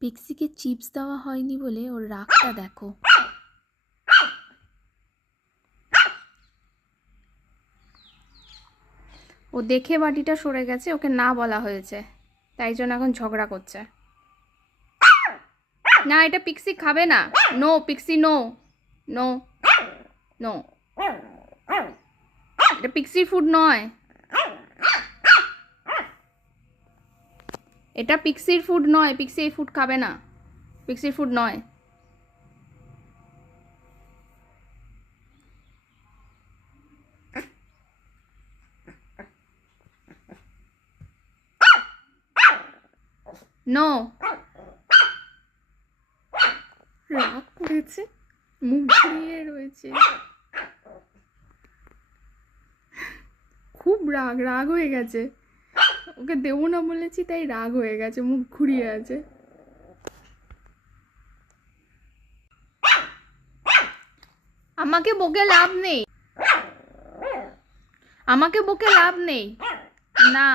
পিক্সিকে chips দেওয়া হয়নি বলে ওর রাগটা দেখো। ও দেখে বাটিটা সরে গেছে, ওকে না বলা হয়েছে, তাই জন্য এখন ঝগড়া করছে। না, এটা পিক্সি খাবে না। No Pixie, no no no, এটা পিক্সির ফুড নয়, এটা পিক্সির ফুড নয়। পিক্সি এই ফুড খাবে না, পিক্সির ফুড নয়। নো। রাগ করেছে, মুখ ঘুরিয়ে রয়েছে, খুব রাগ হয়ে গেছে। ওকে দেবো না বলেছি তাই রাগ হয়ে গেছে, মুখ ঘুরিয়ে আছে। আমাকে বকে লাভ নেই, আমাকে বকে লাভ নেই। না।